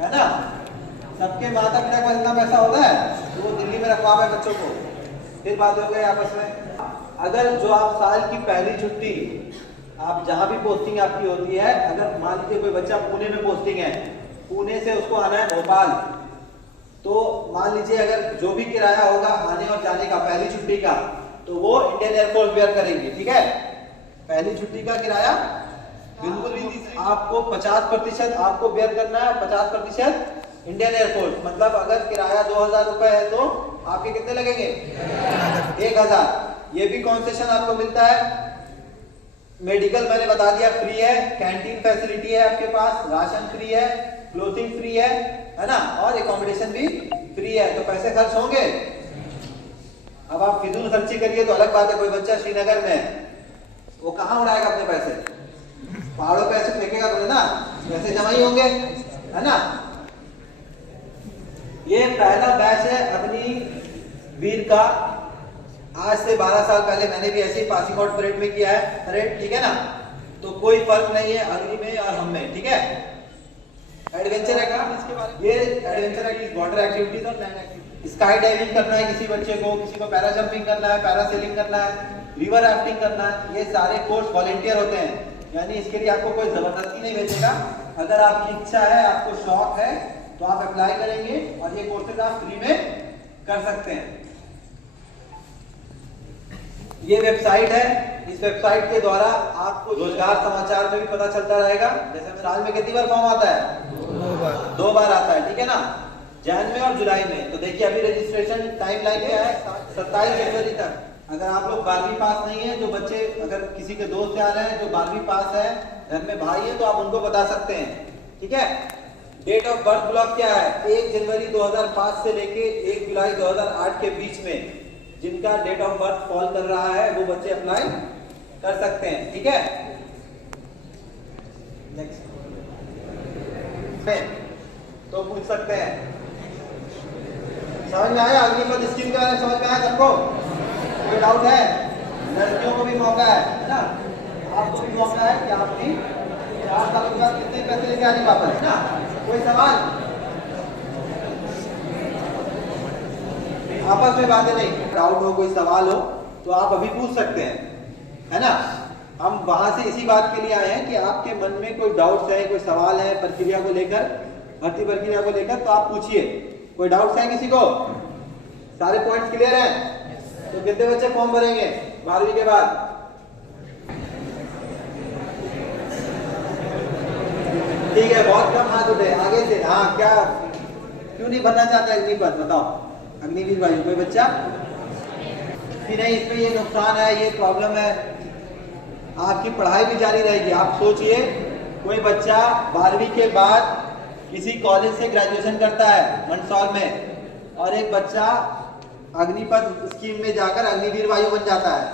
है ना। सबके माता पिता का इतना पैसा होता है तो वो दिल्ली में रखवा है बच्चों को। फिर बात हो गई आपस में। अगर जो आप साल की पहली छुट्टी, आप जहां भी पोस्टिंग आपकी होती है, अगर मान लीजिए कोई बच्चा पुणे में पोस्टिंग है, पुणे से उसको आना है भोपाल, तो मान लीजिए अगर जो भी किराया होगा आने और जाने का पहली छुट्टी का, तो वो इंडियन एयरफोर्स बेयर करेंगे, ठीक है। पहली छुट्टी का किराया बिल्कुल भी आपको 50% आपको बेयर करना है, 50% इंडियन एयरफोर्स। मतलब अगर किराया 2000 रुपए है तो आपके कितने लगेंगे? 1000। ये भी कॉन्सेशन आपको मिलता है। मेडिकल मैंने बता दिया फ्री है, कैंटीन फैसिलिटी है आपके पास, राशन फ्री है, क्लोथिंग फ्री है ना, और एकोमोडेशन भी फ्री है। तो पैसे खर्च होंगे। अब आप फिजूल खर्ची करिए तो अलग बात है। कोई बच्चा श्रीनगर में है, वो कहाँ उड़ाएगा अपने पैसे? पहाड़ों पे ऐसे फेंकेगा तो ना, पैसे जमा ही होंगे, है ना। ये पहला बैच है अग्निवीर का। आज से 12 साल पहले मैंने भी ऐसे ही पासिंग आउट परेड में किया है परेड, ठीक है ना। तो कोई फर्क नहीं है अग्नि में और हम में, ठीक है। एडवेंचर एक्टिविटीज के बारे में, ये एडवेंचर एक्टिविटीज वाटर एक्टिविटीज और लैंड एक्टिविटीज। स्काई डाइविंग करना है किसी बच्चे को, किसी को पैरा जंपिंग करना है, पैरासेलिंग करना है, रिवर राफ्टिंग करना है। ये सारे कोर्स वॉलंटियर होते हैं, यानी इसके लिए आपको कोई जबरदस्ती नहीं भेजेगा। अगर आपकी इच्छा है, आपको शौक है, तो आप अप्लाई करेंगे और ये कोर्सेज आप फ्री में कर सकते हैं। ये वेबसाइट है, इस वेबसाइट के द्वारा आपको रोजगार समाचार में भी पता चलता रहेगा। जैसे साल में कितनी बार फॉर्म आता है? 2 बार आता है, ठीक है ना, जैन में और जुलाई में। तो देखिए अभी रजिस्ट्रेशन टाइम लाइन क्या है? 27 जनवरी तक। अगर आप लोग 12वीं पास नहीं है, जो बच्चे अगर किसी के दोस्त आ रहे हैं जो 12वीं पास है, घर में भाई है, तो आप उनको बता सकते हैं, ठीक है। डेट ऑफ बर्थ ब्लॉक क्या है? 1 जनवरी 2005 से लेके 1 जुलाई 2008 के बीच में जिनका डेट ऑफ बर्थ फॉल कर रहा है वो बच्चे अप्लाई कर सकते हैं, ठीक है। नेक्स्ट तो पूछ सकते हैं। समझ में आया? अग्निपथ स्कीम का समझ में आया सबको? कोई डाउट है? लड़कियों को भी मौका है ना, आपको भी मौका है कि आप भी 4 सालों के बाद कितने पैसे लेके आ रही वापस, है ना। कोई सवाल? आपस में बातें नहीं, डाउट हो, कोई सवाल हो तो आप अभी पूछ सकते हैं, है ना। हम वहां से इसी बात के लिए आए हैं कि आपके मन में कोई डाउट्स है, कोई सवाल है प्रक्रिया को लेकर, भर्ती प्रक्रिया को लेकर, तो आप पूछिए। कोई डाउट्स है किसी को? सारे पॉइंट्स क्लियर हैं? तो कितने बच्चे फॉर्म भरेंगे 12वीं के बाद? ठीक है, बहुत कम हाथ उठे आगे से। हाँ, क्या क्यों नहीं भरना चाहते अग्निपथ? बताओ, अग्निवीर भाई कोई बच्चा कि नहीं इसमें ये नुकसान है, ये प्रॉब्लम है, आपकी पढ़ाई भी जारी रहेगी। आप सोचिए कोई बच्चा 12वीं के बाद किसी कॉलेज से ग्रेजुएशन करता है मंदसौर में, और एक बच्चा अग्निपथ स्कीम में जाकर अग्निवीर वायु बन जाता है।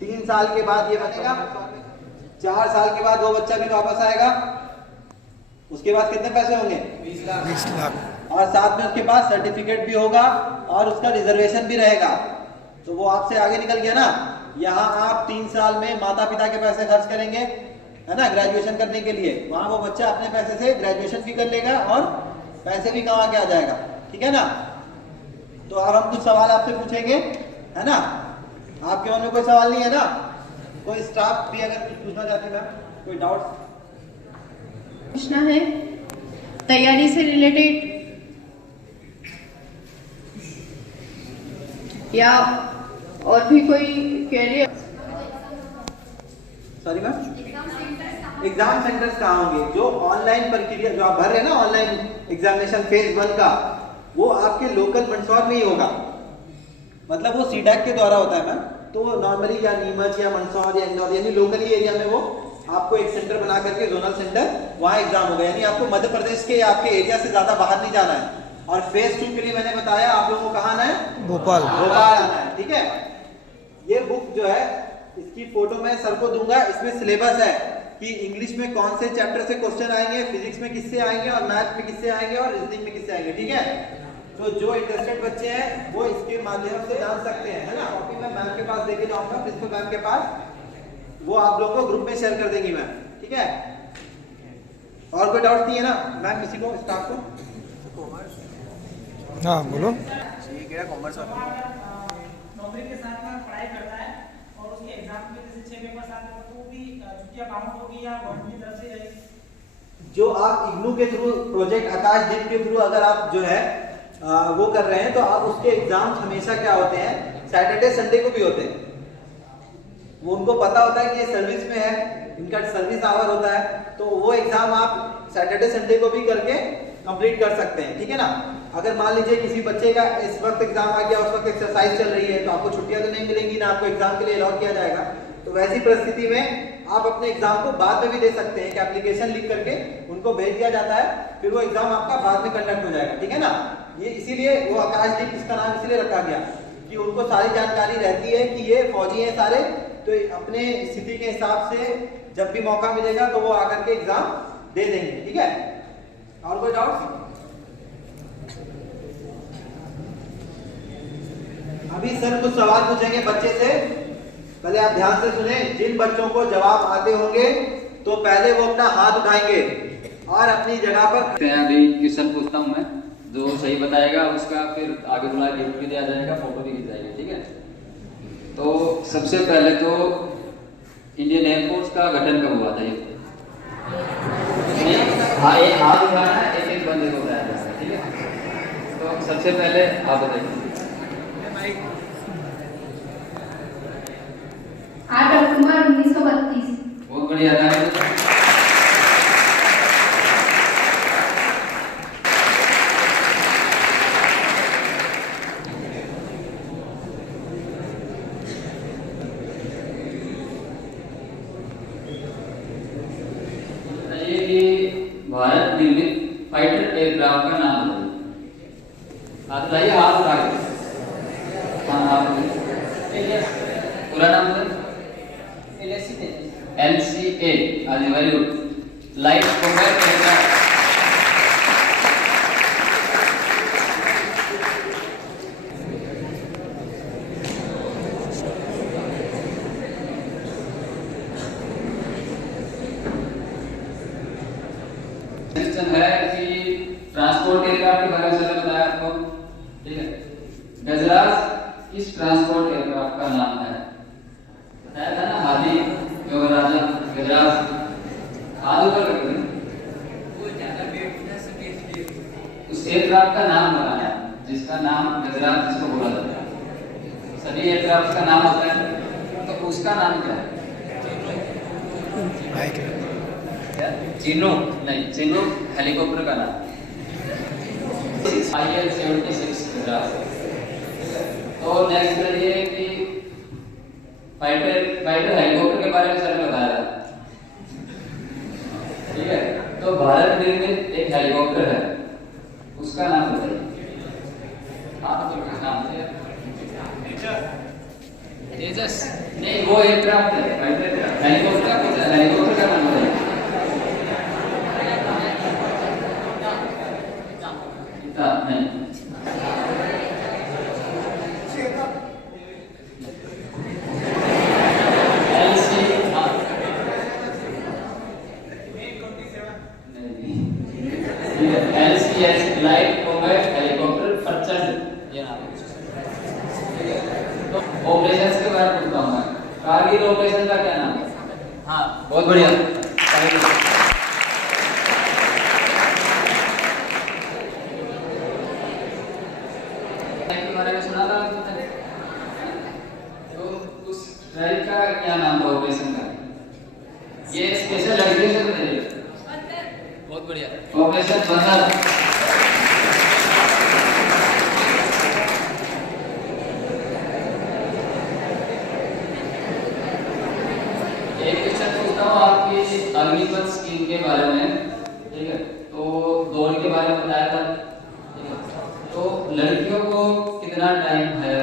3 साल के बाद ये बनेगा, 4 साल के बाद वो बच्चा भी वापस आएगा। उसके बाद कितने पैसे होंगे? 20 लाख। और साथ में उसके पास सर्टिफिकेट भी होगा और उसका रिजर्वेशन भी रहेगा। तो वो आपसे आगे निकल गया ना। यहाँ आप 3 साल में माता पिता के पैसे खर्च करेंगे, है ना, ग्रेजुएशन करने के लिए। वहां वो बच्चा अपने पैसे से ग्रेजुएशन भी कर लेगा और पैसे भी कमा के आ जाएगा, ठीक है ना। तो अब हम कुछ सवाल आपसे पूछेंगे, है ना। आपके मन में कोई सवाल नहीं है ना? कोई स्टाफ भी अगर कुछ पूछना चाहते हैं, कोई डाउट्स पूछना है तैयारी से रिलेटेड या और भी कोई career? Sorry ma'am, exam centres कहाँ होंगे? जो ऑनलाइन प्रक्रिया जो आप भर रहे हैं ना, ऑनलाइन एग्जामिनेशन फेज 1 का, वो आपके लोकल मंदसौर में ही होगा। मतलब वो सीडैक के द्वारा होता है मैम। तो नॉर्मली या नीमच या मंदसौर या इंदौर यानी लोकली एरिया में वो आपको एक सेंटर बना करके, जोनल सेंटर, वहाँ एग्जाम होगा। यानी आपको मध्य प्रदेश के आपके एरिया से ज्यादा बाहर नहीं जाना है। और फेज 2 के लिए मैंने बताया आप लोगों को कहाँ आना है? भोपाल आना है, ठीक है। ये बुक जो है इसकी फोटो मैं सर को दूंगा। इसमें सिलेबस है कि इंग्लिश में कौन से चैप्टर से क्वेश्चन आएंगे, फिजिक्स में किससे आएंगे, और मैथ में किससे आएंगे, और रीजनिंग में किससे आएंगे, ठीक है। तो जो इंटरेस्टेड बच्चे हैं वो इसके माध्यम से जान सकते हैं, है ना। कॉपी मैं मैम के पास देके जाऊंगा, प्रिंसिपल मैम के पास, वो आप लोगों को ग्रुप में शेयर कर देंगी मैम, ठीक है। और कोई डाउट नहीं है ना मैम किसी को, स्टाफ को? हाँ बोलो। ये क्या कॉमर्स वाला नौकरी के साथ में पढ़ाई करता है और उसके एग्जाम में जैसे 6 पेपर साथ में, तो वो भी छुट्टियां काउंट होगी या गवर्नमेंट की तरफ से रहेगी? जो आप इग्नू के थ्रू, प्रोजेक्ट आकाश दीप के थ्रू अगर आप जो है वो कर रहे हैं, तो आप उसके एग्जाम्स हमेशा क्या होते हैं, सैटरडे संडे को भी होते हैं। वो उनको पता होता है कि ये सर्विस में है, इनका सर्विस आवर होता है, तो वो एग्जाम आप सैटरडे संडे को भी करके कंप्लीट कर सकते हैं, ठीक है ना। अगर मान लीजिए किसी बच्चे का इस वक्त एग्जाम आ गया, उस वक्त एक्सरसाइज चल रही है, तो आपको छुट्टियां तो नहीं मिलेंगी ना, आपको एग्जाम के लिए अलॉट किया जाएगा। तो वैसी परिस्थिति में आप अपने एग्जाम को बाद में भी दे सकते हैं कि एप्लीकेशन लिख करके उनको भेज दिया जाता है, फिर वो एग्जाम आपका बाद में कंडक्ट हो जाएगा, ठीक है ना। ये इसीलिए वो आकाशदीप इसका नाम इसीलिए रखा गया कि उनको सारी जानकारी रहती है कि ये फौजी हैं सारे, तो अपने स्थिति के हिसाब से जब भी मौका मिलेगा तो वो आकर के एग्जाम दे देंगे, ठीक है। और कोई डाउट? अभी सर कुछ सवाल पूछेंगे बच्चे से, पहले आप ध्यान से सुने। जिन बच्चों को जवाब आते होंगे तो पहले वो अपना हाथ उठाएंगे और अपनी जगह पर। अभी क्वेश्चन पूछता हूँ मैं, जो सही बताएगा उसका फिर आगे बुला गिफ्ट भी दिया जाएगा, फोटो भी खिंचाएगी, ठीक है। तो सबसे पहले तो इंडियन एयरफोर्स का गठन कब हुआ था? ये हाँ, एक हाथ उठाना है, एक एक बंदे को बताया जाएगा, ठीक है। तो सबसे पहले आप बताइए। 8 अक्टूबर 1932। बहुत बढ़िया था। भारत निर्मित फाइटर एयरक्राफ्ट का नाम बताइए। हाथ उठाइए, हाथ उठा के। हाँ, आप पूरा नाम बताइए। LCA। Very good. Light combat aircraft. है कि ट्रांसपोर्ट एयरक्राफ्ट के बारे में मैंने बताया आपको, ठीक है। गजराज इस ट्रांसपोर्ट एयरक्राफ्ट का नाम है, बताया था ना, हादी योगराजा गजराज। हाथ ऊपर कर दें। उस एयरक्राफ्ट का नाम बताया जिसका नाम गजराज जिसको बोला जाता है। सभी एयरक्राफ्ट का नाम होता है, तो उसका नाम क्या है? चिनूक नहीं, चिनूक हेलीकॉप्टर का नाम IL-76 गजराज। तो नेक्स्ट करिए कि फाइटर हेलीकॉप्टर के बारे में सर ने बताया, ठीक है। तो भारत निर्मित एक हेलीकॉप्टर है, उसका नाम बताइए। हाँ, तो क्या नाम है? तेजस नहीं, वो एयरक्राफ्ट है, फाइटर हेलीकॉप्टर का कुछ हेलीकॉप्टर का नाम बताइए। नहीं, LCS लाइट कॉम्बैट हेलीकॉप्टर प्रचंड, ये नाम है। तो ऑपरेशंस के बारे में पूछता हूँ मैं, कारगिल ऑपरेशन का क्या नाम है? हाँ, बहुत बढ़िया। के बारे में सुना था आपने? तो उस ड्राइव का क्या नाम था ऑपरेशन का? ये स्पेशल लड़कियों से बताइए। बहुत बढ़िया। ऑपरेशन बंदर। एक क्वेश्चन पूछता हूँ आपकी अग्निपथ स्कीम के बारे में, ठीक है। तो दौड़ के बारे में बताया था, ठीक है। तो लड़कियों को कितना टाइम है?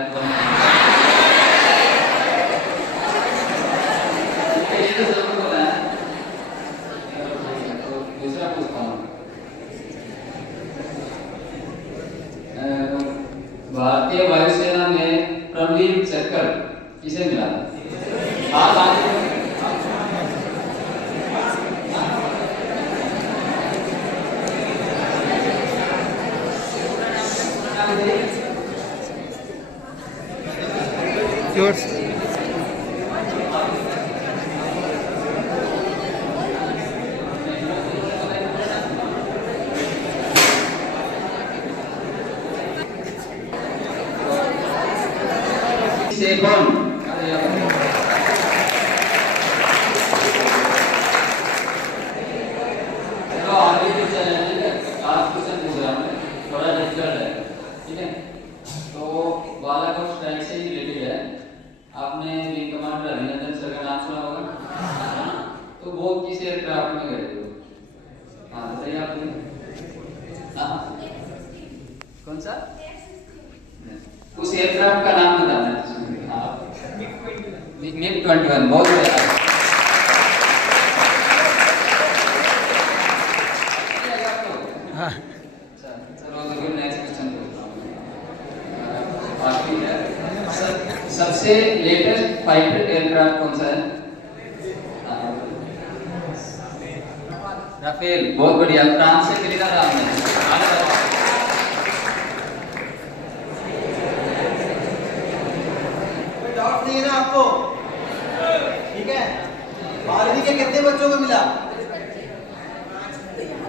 दूसरा पूछता हूँ, भारतीय वायुसेना में परमवीर चक्र किसे मिला? हाथ आगे। Yours. आपने विंग कमांडर अभिनंदन सर का नाम सुना होगा, तो वो किस एयरक्राफ्ट में गए थे? हाँ बताइए आपने। हाँ कौन सा? उस एयरक्राफ्ट का नाम बताना है। हाँ मिग 21। बहुत बढ़िया। हाँ चलो तो फिर नेक्स्ट क्वेश्चन बाकी है। सबसे लेटेस्ट फाइटर एयरक्राफ्ट कौन सा है? राफेल। बहुत बढ़िया। फ्रांस से खरीदा था आपने। कोई डाउट नहीं है ना आपको? ठीक है। 12वीं के कितने बच्चों को मिला?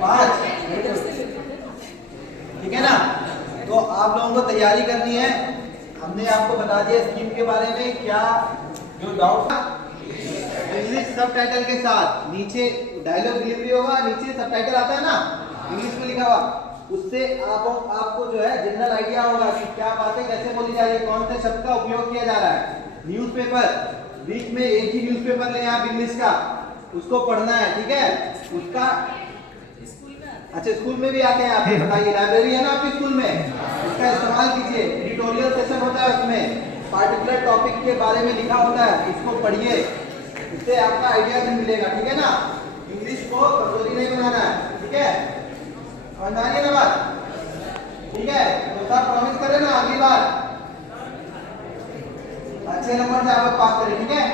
5। ठीक है ना? तो आप लोगों को तैयारी करनी है। हमने आपको बता दिया स्कीम के बारे में। क्या जो डाउट इंग्लिश सबटाइटल के साथ नीचे डायलॉग डिलीवरी होगा, नीचे सबटाइटल आता है ना इंग्लिश में लिखा हुआ, उससे आपको जो है जनरल आइडिया होगा कि क्या बातें कैसे बोली जा रही है, कौन से शब्द का उपयोग किया जा रहा है। न्यूज़पेपर बीच में एक ही न्यूज़पेपर ले आप इंग्लिश का, उसको पढ़ना है। ठीक है। उसका अच्छा स्कूल में भी आते हैं आपके, बताइए लाइब्रेरी है ना आपके स्कूल में, उसका इस्तेमाल कीजिए। एडिटोरियल सेशन होता है, उसमें पार्टिकुलर टॉपिक के बारे में लिखा होता है, उसको पढ़िए, इससे आपका आइडिया भी मिलेगा। ठीक है ना? इंग्लिश को कमजोरी नहीं बनाना है। ठीक है, समझ आ रही है ना बात? ठीक है, तो सब प्रॉमिस करें ना अगली बार अच्छे नंबर से आप पास करें। ठीक है।